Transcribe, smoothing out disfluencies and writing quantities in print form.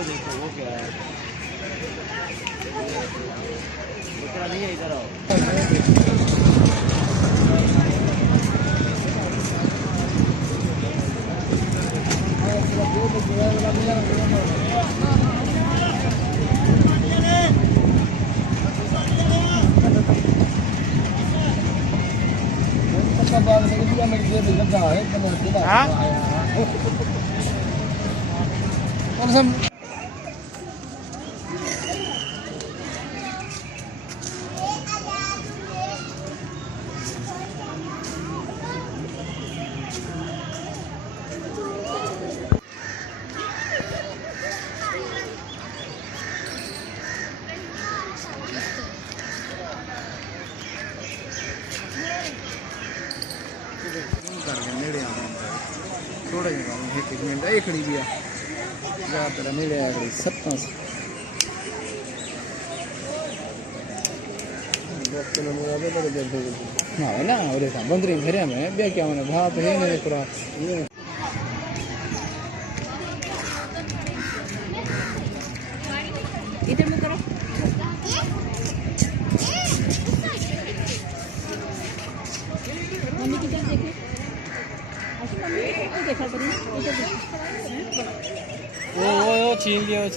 वो देखो वो क्या है, बकरा नहीं है, इधर आओ। थोड़ा एक मिनट एक खड़ी भी तेरा मिले सत्ता हाँ ना और बंदरी घर में बे क्या मैंने भात है मेरे पूरा इधर मुंह करो मम्मी की तरफ देखो मम्मी देखा करो इधर वो छीन लिया